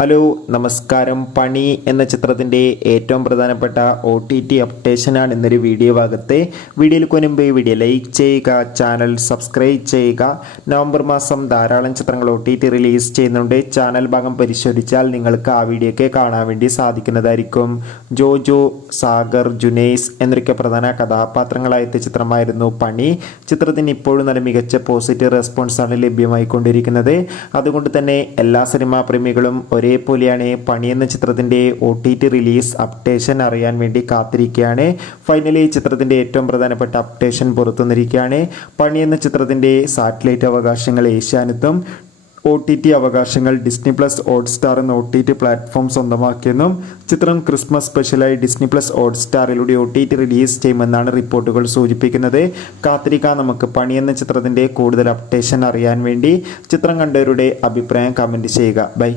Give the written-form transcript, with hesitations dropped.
Hello നമസ്കാരം. പണി എന്ന ചിത്രത്തിൻ്റെ ഏറ്റവും പ്രധാനപ്പെട്ട OTT അപ്ഡേഷനാണ് ഇന്നൊരു വീഡിയോ ഭാഗത്തെ. വീഡിയോയിൽ മുൻപ് വീഡിയോ ലൈക്ക് ചെയ്യുക, ചാനൽ സബ്സ്ക്രൈബ് ചെയ്യുക. നവംബർ മാസം ധാരാളം ചിത്രങ്ങൾ OTT റിലീസ് ചെയ്യുന്നുണ്ട്. ചാനൽ ഭാഗം പരിശോധിച്ചാൽ നിങ്ങൾക്ക് ആ വീഡിയോയ്ക്ക് കാണാൻ വേണ്ടി സാധിക്കുന്നതായിരിക്കും. ജോജോ, സാഗർ, ജുനൈസ് എന്നൊക്കെ പ്രധാന കഥാപാത്രങ്ങളായ ചിത്രമായിരുന്നു പണി. ചിത്രത്തിന് ഇപ്പോഴും നല്ല മികച്ച പോസിറ്റീവ് റെസ്പോൺസാണ് ലഭ്യമായിക്കൊണ്ടിരിക്കുന്നത്. അതുകൊണ്ട് തന്നെ എല്ലാ സിനിമാ പ്രേമികളും ഒരേപോലെയാണ് പണി എന്ന ചിത്രത്തിൻ്റെ OTT റിലീസ് അപ്ഡേഷൻ അറിയാൻ വേണ്ടി കാത്തിരിക്കുകയാണ്. ഫൈനലി ചിത്രത്തിൻ്റെ ഏറ്റവും പ്രധാനപ്പെട്ട അപ്ഡേഷൻ പുറത്തുവന്നിരിക്കുകയാണ്. പണി എന്ന ചിത്രത്തിൻ്റെ സാറ്റലൈറ്റ് അവകാശങ്ങൾ ഏഷ്യാനെറ്റും OTT അവകാശങ്ങൾ ഡിസ്നി പ്ലസ് ഹോട്ട്സ്റ്റാർ എന്ന OTT പ്ലാറ്റ്ഫോം സ്വന്തമാക്കിയെന്നും ചിത്രം ക്രിസ്മസ് സ്പെഷ്യലായി ഡിസ്നി പ്ലസ് ഹോട്ട്സ്റ്റാറിലൂടെ OTT റിലീസ് ചെയ്യുമെന്നാണ് റിപ്പോർട്ടുകൾ സൂചിപ്പിക്കുന്നത്. കാത്തിരിക്കാൻ നമുക്ക് പണി എന്ന ചിത്രത്തിൻ്റെ കൂടുതൽ അപ്ഡേഷൻ അറിയാൻ വേണ്ടി. ചിത്രം കണ്ടവരുടെ അഭിപ്രായം കമൻറ്റ് ചെയ്യുക. ബൈ.